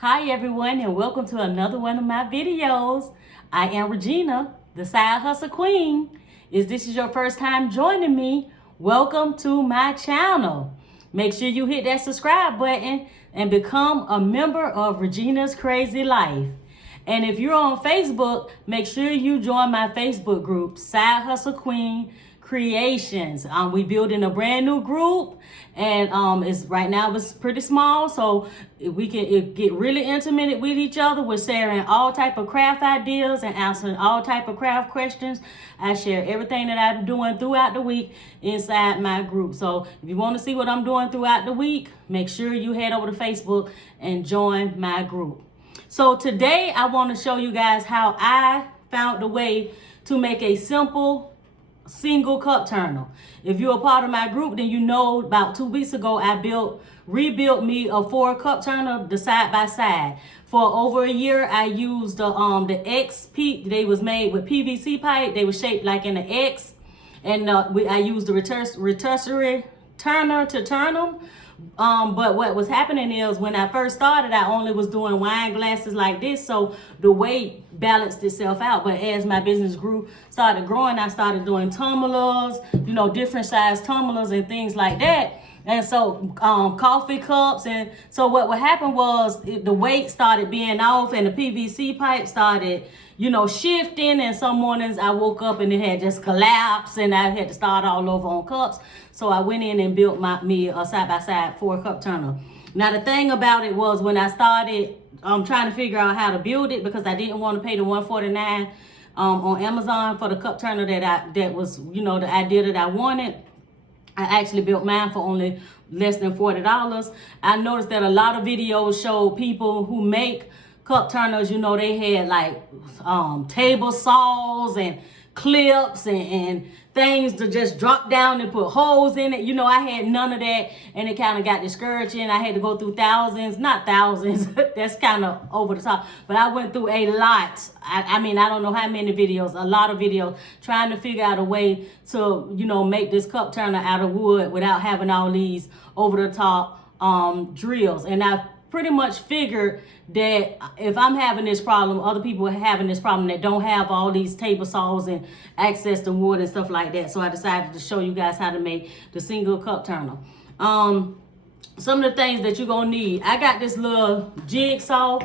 Hi everyone and welcome to another one of my videos. I am Regina, the Side Hustle Queen. If this is your first time joining me, welcome to my channel. Make sure you hit that subscribe button and become a member of Regina's Crazy Life. And if you're on Facebook, make sure you join my Facebook group, Side Hustle Queen Creations. We building a brand new group, and it's right now it's pretty small, so we can get really intimate with each other. We're sharing all type of craft ideas and answering all type of craft questions. I share everything that I'm doing throughout the week inside my group. So if you want to see what I'm doing throughout the week, make sure you head over to Facebook and join my group. So today I want to show you guys how I found a way to make a simple single cup turner. If you're a part of my group, then you know about 2 weeks ago I rebuilt me a 4-cup turner, the side by side. For over a year I used the XP. They was made with PVC pipe. They were shaped like in an X, and I used the rotisserie turner to turn them. But what was happening is when I first started, I only was doing wine glasses like this, so the weight balanced itself out. But as my business started growing, I started doing tumblers, different size tumblers and things like that. And so coffee cups. And so what would happen was the weight started being off and the PVC pipe started shifting, and some mornings I woke up and it had just collapsed and I had to start all over on cups. So I went in and built me a side-by-side 4-cup turner. Now the thing about it was, when I started trying to figure out how to build it, because I didn't want to pay the $149 on Amazon for the cup turner that was the idea that I wanted. I actually built mine for only less than $40. I noticed that a lot of videos show people who make cup turners, they had like table saws and clips and things to just drop down and put holes in it. I had none of that, and it kind of got discouraging. I had to go through not thousands, that's kind of over the top, but I went through a lot. I mean, I don't know how many videos, a lot of videos, trying to figure out a way to, make this cup turner out of wood without having all these over the top drills. And I pretty much figured that if I'm having this problem, other people are having this problem that don't have all these table saws and access to wood and stuff like that. So I decided to show you guys how to make the single cup turner. Some of the things that you're gonna need. I got this little jigsaw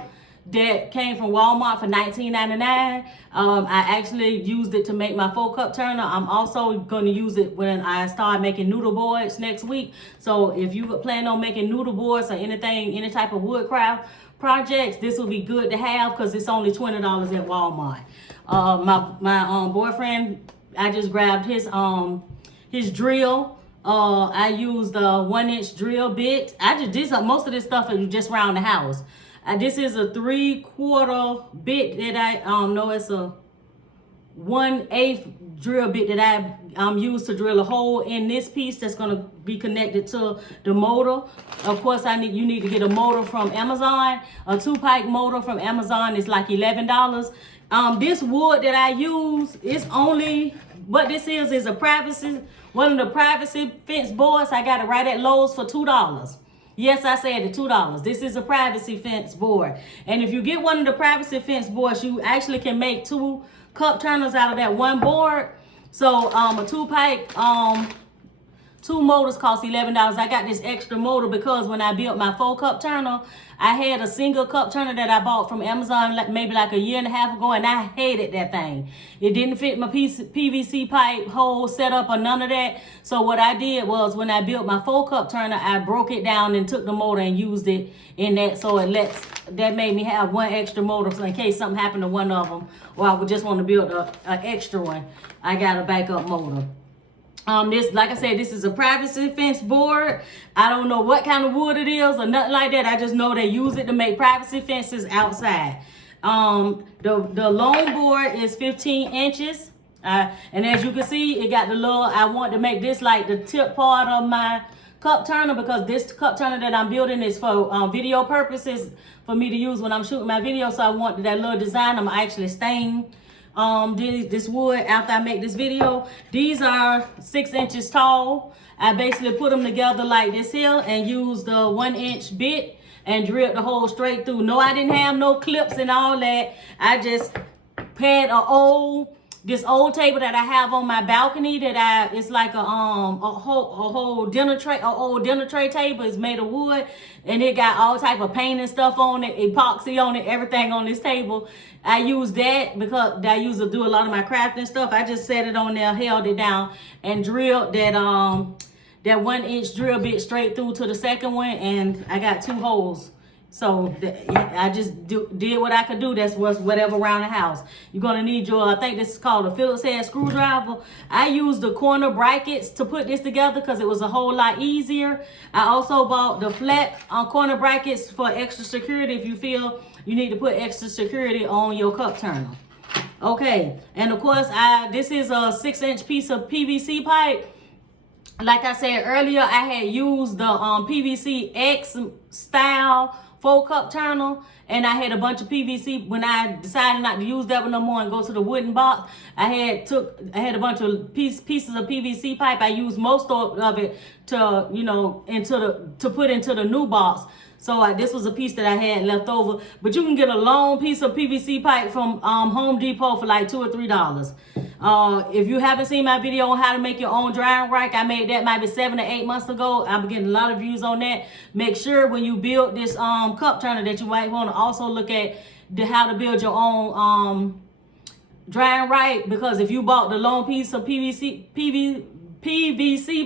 that came from Walmart for $19.99. I actually used it to make my 4-cup turner. I'm also going to use it when I start making noodle boards next week. So if you plan on making noodle boards or anything, any type of woodcraft projects, this will be good to have, because it's only $20 at Walmart. My boyfriend, I just grabbed his drill. I used a 1-inch drill bit. I just did most of this stuff is just around the house. This is a 3/4 bit that I know it's a 1/8 drill bit that I used to drill a hole in this piece that's going to be connected to the motor. Of course, you need to get a motor from Amazon. A 2-pike motor from Amazon is like $11. This wood that I use is only, what this is one of the privacy fence boards. I got it right at Lowe's for $2. Yes, I said it, $2. This is a privacy fence board. And if you get one of the privacy fence boards, you actually can make 2 cup turners out of that one board. So a 2-pike, 2 motors cost $11. I got this extra motor because when I built my 4-cup turner, I had a single cup turner that I bought from Amazon maybe like a year and a half ago, and I hated that thing. It didn't fit my PVC pipe hole setup or none of that. So what I did was, when I built my 4-cup turner, I broke it down and took the motor and used it in that. So that made me have 1 extra motor, so in case something happened to one of them, or I would just want to build an extra one, I got a backup motor. This, like I said, this is a privacy fence board. I don't know what kind of wood it is or nothing like that. I just know they use it to make privacy fences outside. The long board is 15 inches. And as you can see, it got the little, I want to make this like the tip part of my cup turner, because this cup turner that I'm building is for video purposes, for me to use when I'm shooting my video. So I want that little design. I'm actually staying this wood after I make this video. These are 6 inches tall. I basically put them together like this here and use the 1-inch bit and drilled the hole straight through. No, I didn't have no clips and all that. I just had this old table that I have on my balcony that it's like a whole dinner tray, an old dinner tray table. It's made of wood, and it got all type of paint and stuff on it, epoxy on it, everything on this table. I use that because I use to do a lot of my crafting stuff. I just set it on there, held it down, and drilled that 1 inch drill bit straight through to the second one, and I got 2 holes. So I just did what I could do. That's whatever around the house. You're gonna need your, I think this is called a Phillips head screwdriver. I used the corner brackets to put this together because it was a whole lot easier. I also bought the flat corner brackets for extra security if you feel you need to put extra security on your cup turner. Okay, and of course this is a 6-inch piece of PVC pipe. Like I said earlier, I had used the PVC X style 4-cup turner, and I had a bunch of PVC. When I decided not to use that one no more and go to the wooden box, I had a bunch of pieces of PVC pipe. I used most of it to to put into the new box. So this was a piece that I had left over. But you can get a long piece of PVC pipe from Home Depot for like $2 or $3. If you haven't seen my video on how to make your own drying rack, I made that maybe 7 or 8 months ago. I've been getting a lot of views on that. Make sure when you build this cup turner that you might want to also look at how to build your own drying rack, because if you bought the long piece of PVC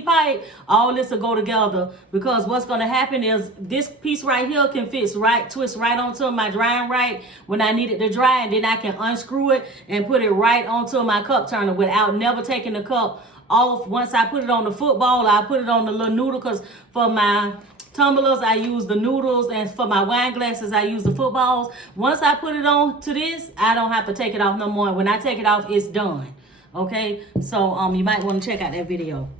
pipe, all this will go together, because what's going to happen is this piece right here can twist right onto my drying rack when I need it to dry, and then I can unscrew it and put it right onto my cup turner without never taking the cup off. Once I put it on the football, I put it on the little noodle, because for my tumblers I use the noodles, and for my wine glasses I use the footballs. Once I put it on to this, I don't have to take it off no more. When I take it off, it's done. Okay, so you might want to check out that video.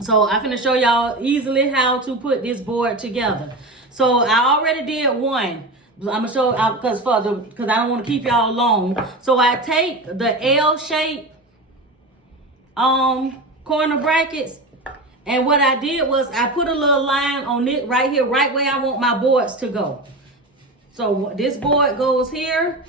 So I'm going to show y'all easily how to put this board together. So I already did one. I'm going to show because I don't want to keep y'all long. So I take the L shape corner brackets, and what I did was I put a little line on it right here, right where I want my boards to go. So this board goes here.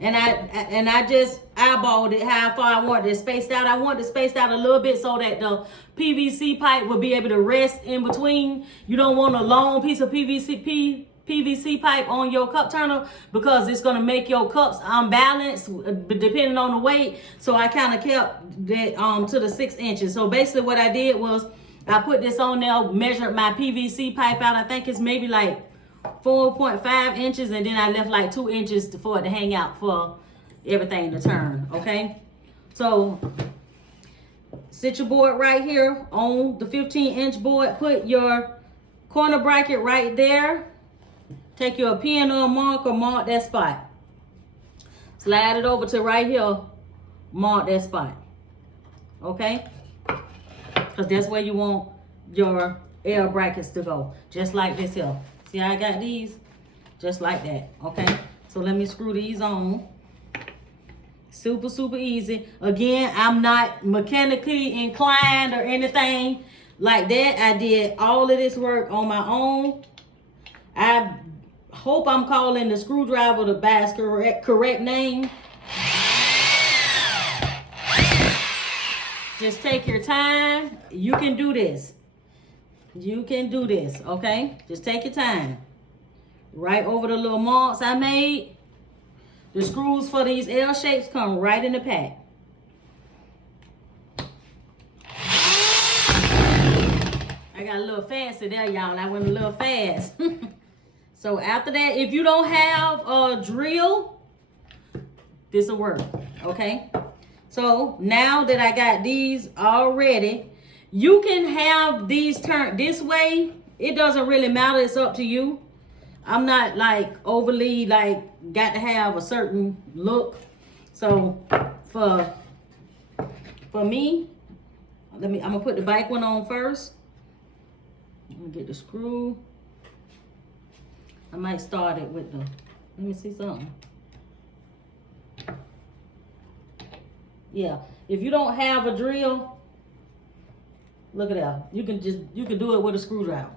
And I just eyeballed it how far I wanted it spaced out. I wanted it spaced out a little bit so that the PVC pipe will be able to rest in between. You don't want a long piece of PVC pipe on your cup turner, because it's going to make your cups unbalanced depending on the weight. So I kind of kept that to the 6 inches. So basically what I did was I put this on there, measured my PVC pipe out. I think it's maybe like 4.5 inches, and then I left like 2 inches for it to hang out for everything to turn. Okay, so sit your board right here on the 15-inch board. Put your corner bracket right there. Take your pen or a marker, mark that spot. Slide it over to right here, mark that spot. Okay, because that's where you want your L brackets to go, just like this here. See how I got these? Just like that, okay? So let me screw these on. Super, super easy. Again, I'm not mechanically inclined or anything like that. I did all of this work on my own. I hope I'm calling the screwdriver by its correct name. Just take your time. You can do this. You can do this, okay? Just take your time. Right over the little marks I made. The screws for these L shapes come right in the pack. I got a little fancy there, y'all. I went a little fast. So after that, if you don't have a drill, this will work, okay? So now that I got these all ready, you can have these turned this way. It doesn't really matter. It's up to you. I'm not like overly got to have a certain look. So for me, I'm gonna put the bike one on first. I'm gonna get the screw. I might start it with let me see something. Yeah, if you don't have a drill, look at that. You can do it with a screwdriver.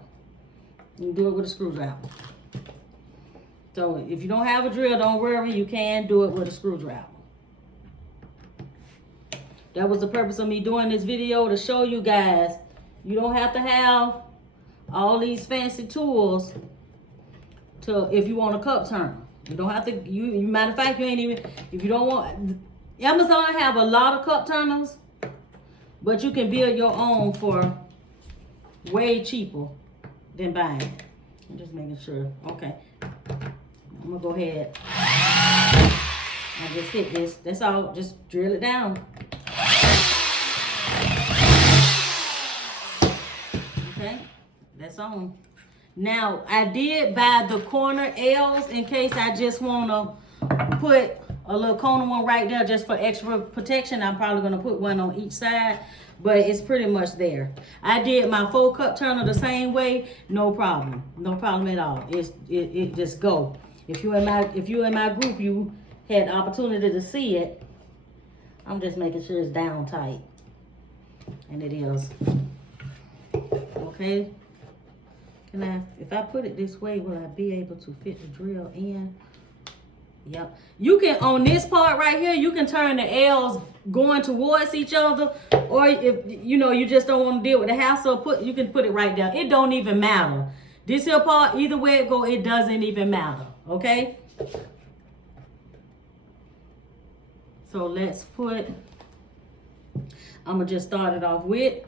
You can do it with a screwdriver. So if you don't have a drill, don't worry, you can do it with a screwdriver. That was the purpose of me doing this video, to show you guys you don't have to have all these fancy tools to if you want a cup turner. You don't have to, matter of fact, you ain't even, if you don't want, Amazon have a lot of cup turners, but you can build your own for way cheaper than buying. I'm just making sure. Okay. I'm gonna go ahead and just hit this. That's all. Just drill it down. Okay, that's on. Now I did buy the corner L's in case I just wanna put a little corner one right there just for extra protection. I'm probably gonna put one on each side, but it's pretty much there. I did my 4-cup turner the same way, no problem at all. It just go. If you in my group, you had the opportunity to see it. I'm just making sure it's down tight, and it is. Okay. If I put it this way, will I be able to fit the drill in? Yep. You can, on this part right here, you can turn the L's going towards each other, or if you just don't want to deal with the hassle, you can put it right there. It don't even matter. This here part, either way it go, it doesn't even matter. Okay. So let's put. I'm gonna just start it off with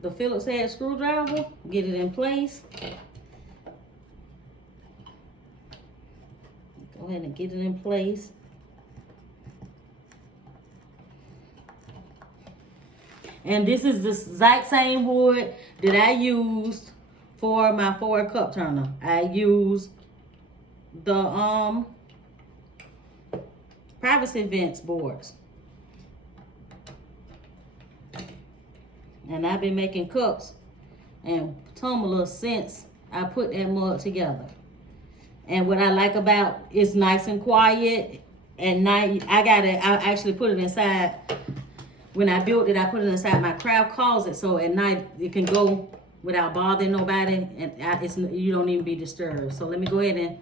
the Phillips head screwdriver. Get it in place. Go ahead and get it in place. And this is the exact same wood that I used for my 4-cup turner. I used the privacy vents boards. And I've been making cups and tumblers since I put that mug together. And what I like about it's nice and quiet. At night, I actually put it inside. When I built it, I put it inside my craft closet. So at night, it can go without bothering nobody. And you don't even be disturbed. So let me go ahead and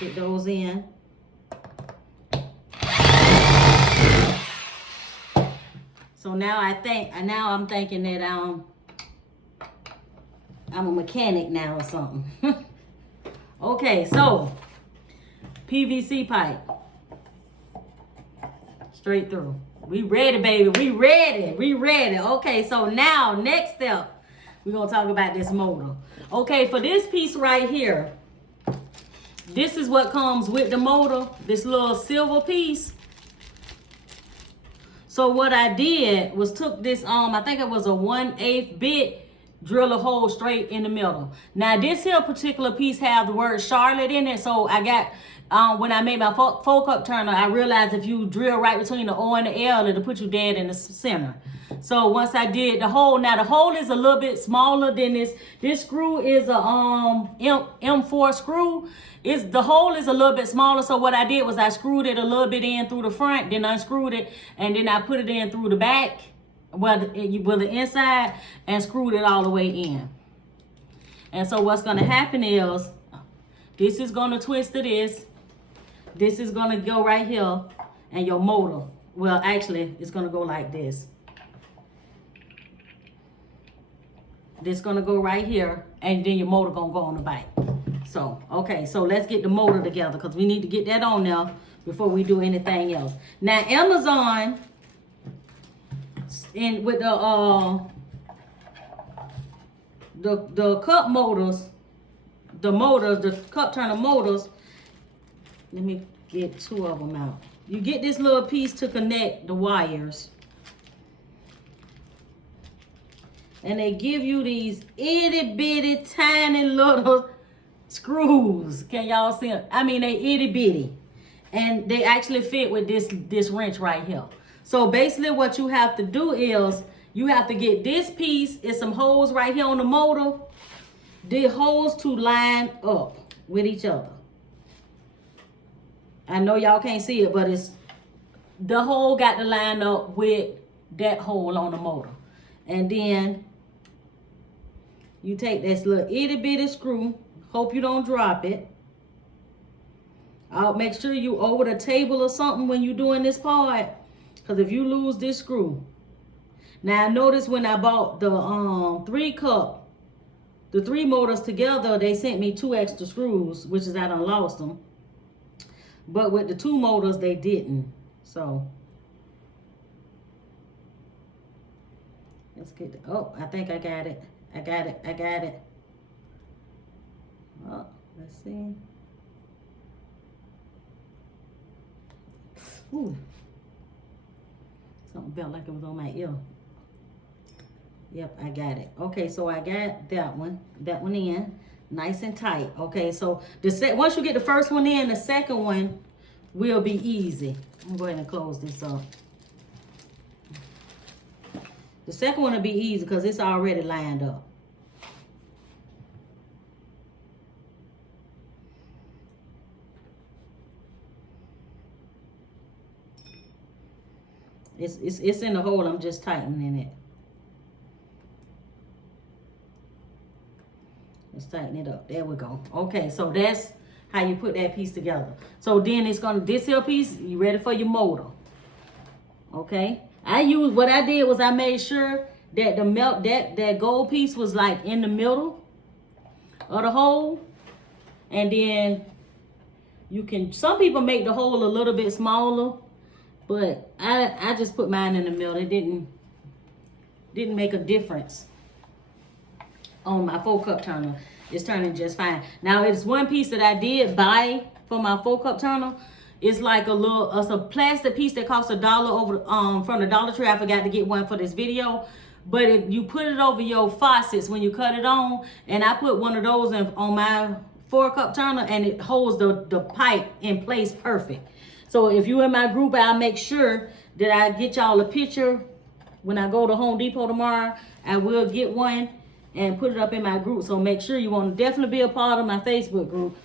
get those in. So now I'm thinking that I'm a mechanic now or something. Okay, so PVC pipe. Straight through. We ready, baby. We ready. Okay, so now next step, we're gonna talk about this motor. Okay, for this piece right here, this is what comes with the motor, this little silver piece. So what I did was took this, I think it was a 1/8 bit, drill a hole straight in the middle. Now this here particular piece have the word Charlotte in it. So I got, when I made my 4-cup turner, I realized if you drill right between the O and the L, it'll put you dead in the center. So once I did the hole, now the hole is a little bit smaller than this. This screw is a M4 screw. The hole is a little bit smaller. So what I did was I screwed it a little bit in through the front, then unscrewed it, and then I put it in through the back, the inside, and screwed it all the way in. And so what's gonna happen is, this is gonna twist to this. This is gonna go right here, and your motor, well, actually, it's gonna go like this. This gonna go right here, and then your motor gonna go on the back. So, okay, so let's get the motor together because we need to get that on there before we do anything else. Now, Amazon, with the cup motors, the cup turner motors, let me get 2 of them out. You get this little piece to connect the wires. And they give you these itty bitty tiny little screws. Can y'all see them? I mean, they itty bitty. And they actually fit with this wrench right here. So basically what you have to do is you have to get this piece. It's some holes right here on the motor. The holes to line up with each other. I know y'all can't see it, but the hole got to line up with that hole on the motor. And then You take this little itty bitty screw. Hope you don't drop it. I'll make sure you over the table or something when you're doing this part. Because if you lose this screw. Now notice when I bought the 3-cup, the 3 motors together, they sent me 2 extra screws, which is I done lost them. But with the 2 motors, they didn't. So let's get it. Oh, I think I got it. I got it. Oh, let's see. Ooh. Something felt like it was on my ear. Yep, I got it. Okay, so I got that one in nice and tight. Okay, so once you get the first one in, the second one will be easy. I'm going to go ahead and close this up. The second one will be easy because it's already lined up. It's in the hole. I'm just tightening it. Let's tighten it up. There we go. Okay, so that's how you put that piece together. So then this here piece, you ready for your motor. Okay. What I did was I made sure that that gold piece was like in the middle of the hole. And then some people make the hole a little bit smaller, but I just put mine in the middle. It didn't make a difference on my 4-cup turner. It's turning just fine. Now it's one piece that I did buy for my 4-cup turner. It's like it's a plastic piece that costs $1 over from the Dollar Tree. I forgot to get one for this video. But if you put it over your faucets when you cut it on, and I put one of those on my 4-cup turner, and it holds the pipe in place perfect. So if you're in my group, I'll make sure that I get y'all a picture when I go to Home Depot tomorrow. I will get one and put it up in my group. So make sure you want to definitely be a part of my Facebook group.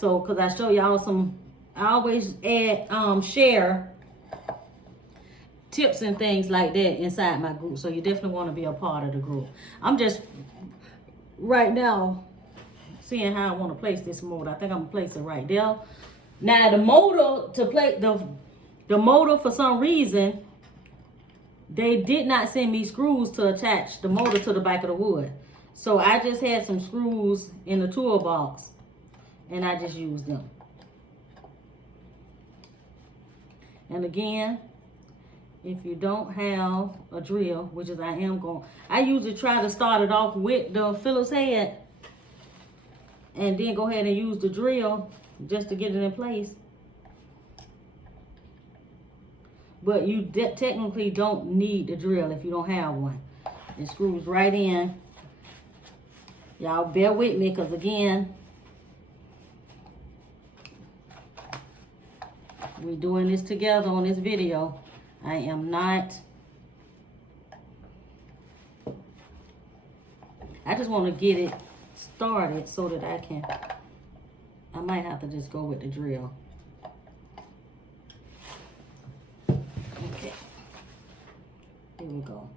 So, because I show y'all I always share tips and things like that inside my group. So you definitely want to be a part of the group. I'm just right now seeing how I want to place this motor. I think I'm gonna place it right there. Now the motor the motor, for some reason, they did not send me screws to attach the motor to the back of the wood. So I just had some screws in the toolbox and I just used them. And again, if you don't have a drill, which is I usually try to start it off with the Phillips head and then go ahead and use the drill just to get it in place. But you technically don't need the drill if you don't have one. It screws right in. Y'all bear with me because again, we're doing this together on this video. I am not. I just want to get it started so that I might have to just go with the drill. Okay. Here we go.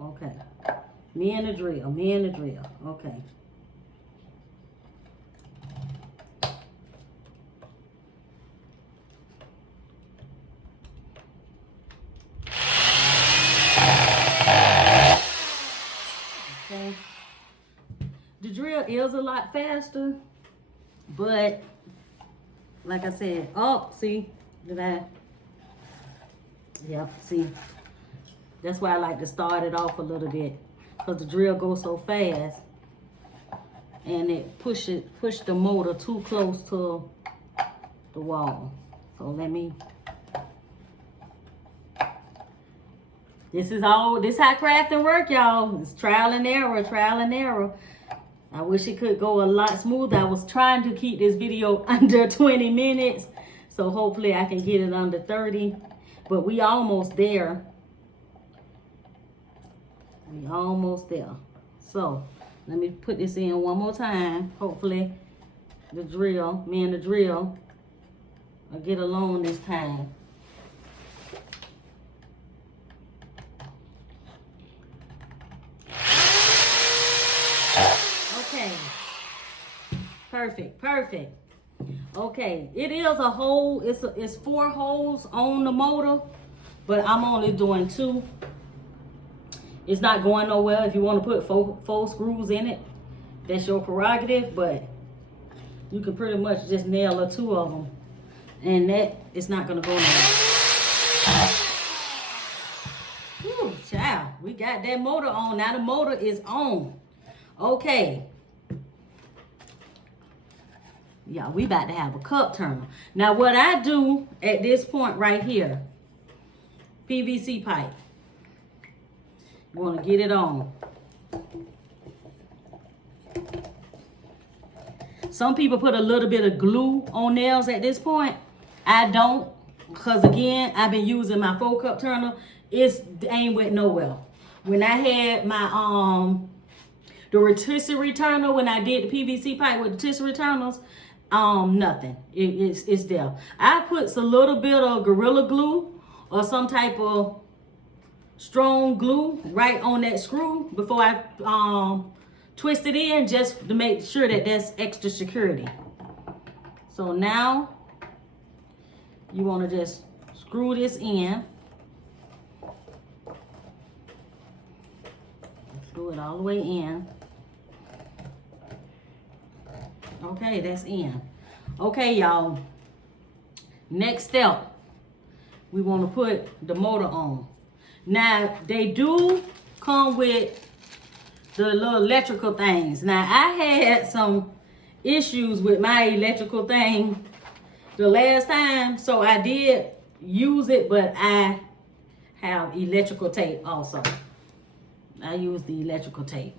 Okay. Me and the drill. Okay. The drill is a lot faster, but like I said, see, see, that's why I like to start it off a little bit, because the drill goes so fast and it push the motor too close to the wall. So this how crafting work, y'all. It's trial and error. I wish it could go a lot smoother. I was trying to keep this video under 20 minutes. So hopefully I can get it under 30. But we almost there. So let me put this in one more time. Hopefully me and the drill will get along this time. Perfect, perfect. Okay, it is a hole. It's 4 holes on the motor, but I'm only doing 2. It's not going nowhere. If you want to put four screws in it, that's your prerogative, but you can pretty much just nail 2 of them, and that is not gonna go nowhere. Whew, child, we got that motor on. Now the motor is on. Okay. Yeah, we about to have a cup turner. Now what I do at this point right here, PVC pipe. You want to get it on. Some people put a little bit of glue on nails at this point. I don't, because again, I've been using my 4-cup turner. It ain't went nowhere. When I had my the rotisserie turner, when I did the PVC pipe with the rotisserie turners, nothing. It's there. I put a little bit of Gorilla Glue or some type of strong glue right on that screw before I twist it in, just to make sure that that's extra security. So now you want to just screw this in. Screw it all the way in. Okay, that's in. Okay, y'all. Next step, we want to put the motor on. Now, they do come with the little electrical things. Now, I had some issues with my electrical thing the last time, so I did use it, but I have electrical tape also. I use the electrical tape.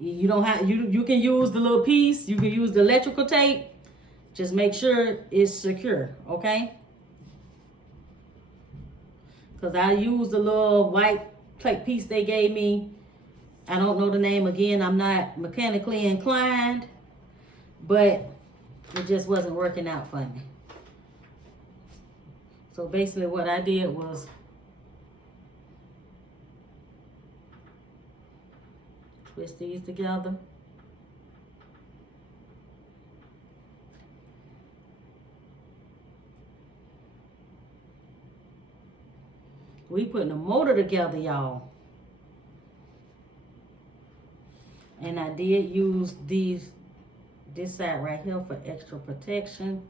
You don't have, you can use the little piece, you can use the electrical tape. Just make sure it's secure, okay? Because I used the little white plate piece they gave me. I don't know the name again. I'm not mechanically inclined, but it just wasn't working out for me. So basically what I did was twist these together. We putting a motor together, y'all. And I did use this side right here for extra protection,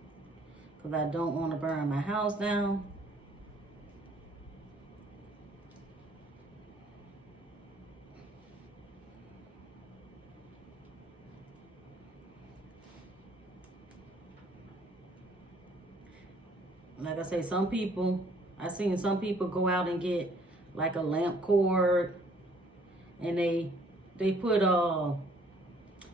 because I don't want to burn my house down. Like I say, I've seen some people go out and get like a lamp cord, and they put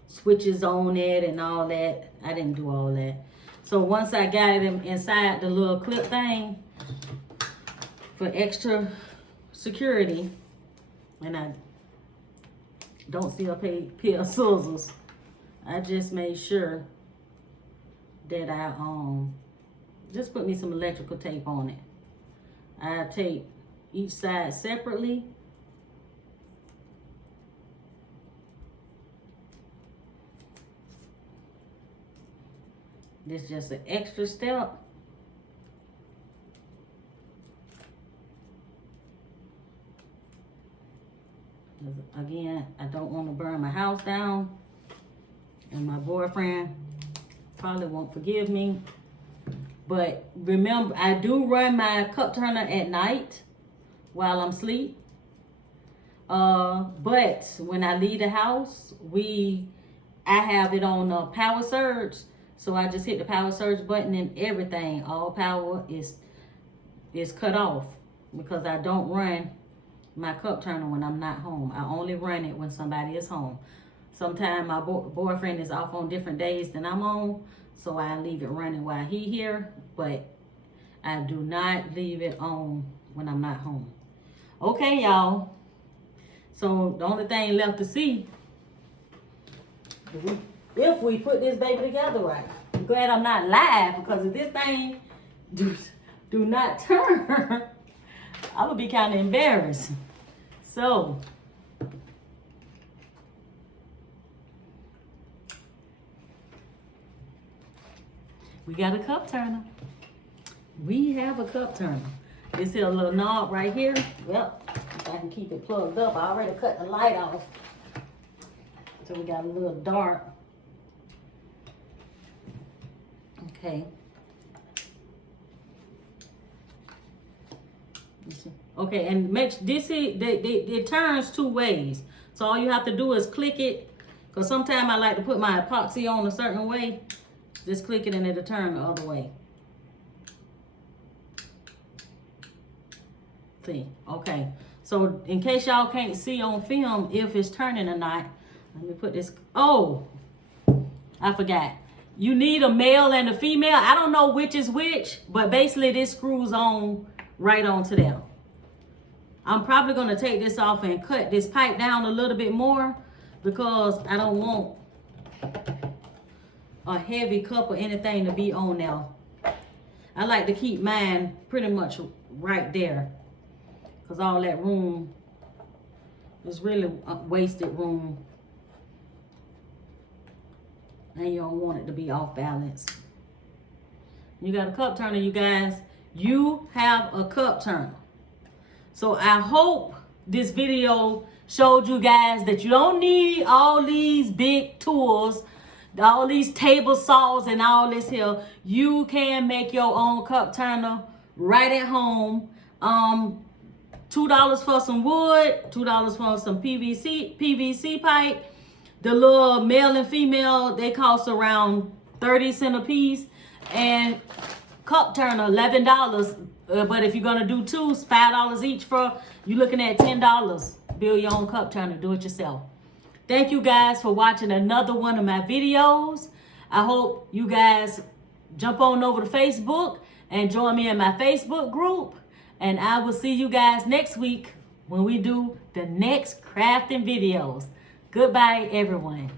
switches on it and all that. I didn't do all that. So once I got it inside the little clip thing for extra security, and I don't see a pair of scissors, I just made sure that I just put me some electrical tape on it. I tape each side separately. This is just an extra step. Again, I don't want to burn my house down, and my boyfriend probably won't forgive me. But remember, I do run my cup turner at night while I'm asleep. But when I leave the house, I have it on power surge. So I just hit the power surge button and everything, all power is cut off, because I don't run my cup turner when I'm not home. I only run it when somebody is home. Sometimes my boyfriend is off on different days than I'm on, so I leave it running while he here, but I do not leave it on when I'm not home. Okay, y'all. So the only thing left to see, if we put this baby together right. I'm glad I'm not live, because if this thing do not turn, I would be kind of embarrassed. So we got a cup turner. We have a cup turner. This here little knob right here. Well, if I can keep it plugged up, I already cut the light off. So we got a little dart. Okay. Okay, and make this it turns two ways. So all you have to do is click it. Because sometimes I like to put my epoxy on a certain way. Just click it and it'll turn the other way. See, okay. So in case y'all can't see on film if it's turning or not, let me put this. Oh, I forgot. You need a male and a female. I don't know which is which, but basically this screws on right onto there. I'm probably going to take this off and cut this pipe down a little bit more because I don't want a heavy cup or anything to be on there. I like to keep mine pretty much right there because all that room is really wasted room. And you don't want it to be off balance. You got a cup turner, you guys. You have a cup turner. So I hope this video showed you guys that you don't need all these big tools, all these table saws and all this here. You can make your own cup turner right at home. $2 for some wood, $2 for some PVC pipe. The little male and female, they cost around 30 cents a piece. And cup turner, $11. But if you're gonna do two, it's $5 each for, you're looking at $10. Build your own cup turner, do it yourself. Thank you guys for watching another one of my videos. I hope you guys jump on over to Facebook and join me in my Facebook group. And I will see you guys next week when we do the next crafting videos. Goodbye, everyone.